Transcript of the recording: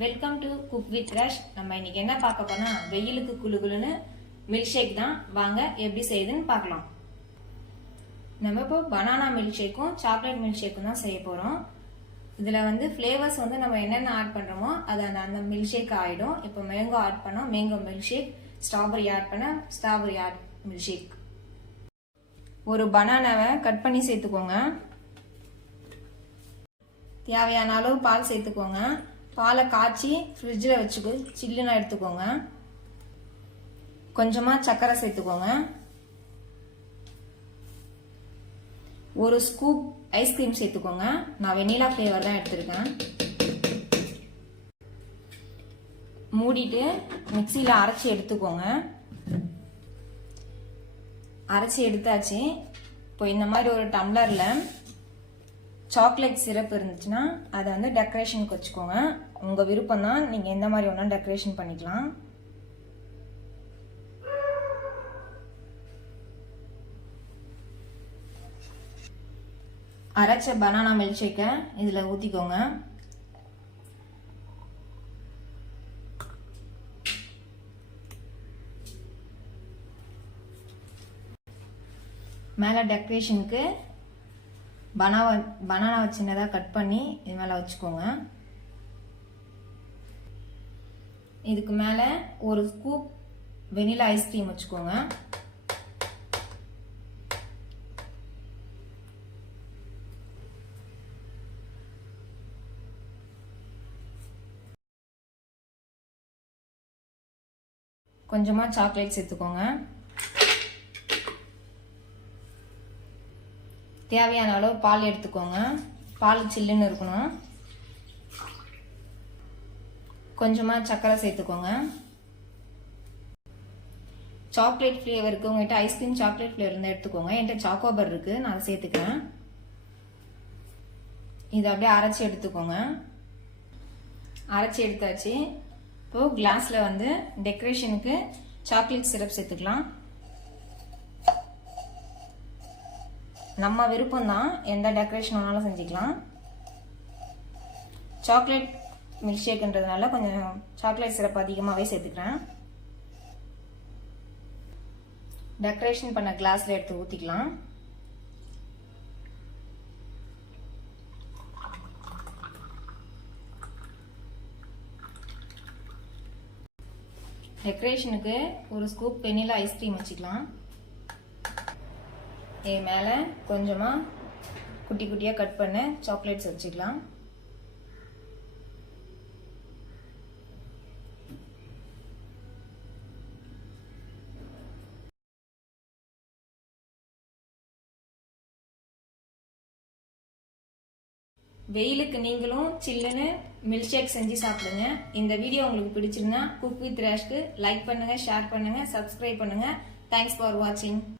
Welcome to cook with rush. நம்ம இன்னைக்கு என்ன பார்க்க போனா வெயிலுக்கு குளுகுலுன்னு மில்க் ஷேக் தான். வாங்க எப்படி செய்யுதுன்னு பார்க்கலாம். நம்ம இப்போ பனானா மில்க் ஷேக்கும் சாக்லேட் மில்க் ஷேக்கும் தான் செய்ய போறோம். இதுல வந்து ஃபிளேவர்ஸ் வந்து நம்ம என்னென்ன ஆட் பண்றோமோ அது அந்த மில்க் ஷேக் ஆயிடும். இப்போ மேங்கோ ஆட் பண்ணோம், mango milk shake. Strawberry add பண்ண ஸ்ட்ராபெரி ஆட் மில்க் ஷேக். ஒரு பனானாவை கட் பண்ணி சேர்த்துக்கோங்க. தேவையான அளவு பால் சேர்த்துக்கோங்க. பாலை காய்ச்சி ஃப்ரிட்ஜில் வச்சுக்கோ, சில்லுன்னு எடுத்துக்கோங்க. கொஞ்சமாக சர்க்கரை சேர்த்துக்கோங்க. ஒரு ஸ்கூப் ஐஸ்கிரீம் சேர்த்துக்கோங்க. நான் வெனிலா ஃப்ளேவர் தான் எடுத்திருக்கேன். மூடிட்டு மிக்சியில் அரைச்சி எடுத்துக்கோங்க. அரைச்சி எடுத்தாச்சு. இப்போ இந்த மாதிரி ஒரு டம்ளரில் சாக்லேட் சிரப் இருந்துச்சுன்னா அதை வந்து டெக்கரேஷனுக்கு வச்சுக்கோங்க. உங்கள் விருப்பம் தான், நீங்கள் எந்த மாதிரி ஒன்றா டெக்கரேஷன் பண்ணிக்கலாம். அரைச்ச பனானா மில்க் ஷேக்கை இதில் ஊற்றிக்கோங்க. மேலே டெக்கரேஷனுக்கு பனானாவை சின்னதாக கட் பண்ணி இது மேலே வச்சுக்கோங்க. இதுக்கு மேலே ஒரு ஸ்கூப் வெனிலா ஐஸ்கிரீம் வச்சுக்கோங்க. கொஞ்சமாக சாக்லேட் சேர்த்துக்கோங்க. தேவையான அளவு பால் எடுத்துக்கோங்க. பால் சில்லுன்னு இருக்கணும். கொஞ்சமாக சர்க்கரை சேர்த்துக்கோங்க. சாக்லேட் ஃப்ளேவருக்கு உங்கள்கிட்ட ஐஸ்கிரீம் சாக்லேட் ஃப்ளேவர் இருந்தால் எடுத்துக்கோங்க. என்கிட்ட சாக்கோபர் இருக்கு, நான் அதை சேர்த்துக்கிறேன். இதை அப்படியே அரைச்சி எடுத்துக்கோங்க. அரைச்சி எடுத்தாச்சு. இப்போ கிளாஸில் வந்து டெக்கரேஷனுக்கு சாக்லேட் சிரப் சேர்த்துக்கலாம். நம்ம விருப்பம் தான், எந்த டெக்கரேஷன் வேணாலும் செஞ்சுக்கலாம். சாக்லேட் மில்க் ஷேக்ன்றதுனால கொஞ்சம் சாக்லேட் சிரப் அதிகமாகவே சேர்த்துக்கிறேன். டெக்கரேஷன் பண்ண கிளாஸ்ல எடுத்து ஊற்றிக்கலாம். டெக்கரேஷனுக்கு ஒரு ஸ்கூப் வெனிலா ஐஸ்கிரீம் வச்சுக்கலாம். இது மேலே கொஞ்சமாக குட்டி குட்டியாக கட் பண்ண சாக்லேட்ஸ் வச்சுக்கலாம். வெயிலுக்கு நீங்களும் சில்லுன்னு மில்க் ஷேக் செஞ்சு சாப்பிடுங்க. இந்த வீடியோ உங்களுக்கு பிடிச்சிருந்தா குக் வித் ரஷ்க்கு லைக் பண்ணுங்க, ஷேர் பண்ணுங்க, சப்ஸ்கிரைப் பண்ணுங்க. தேங்க்ஸ் ஃபார் வாட்சிங்.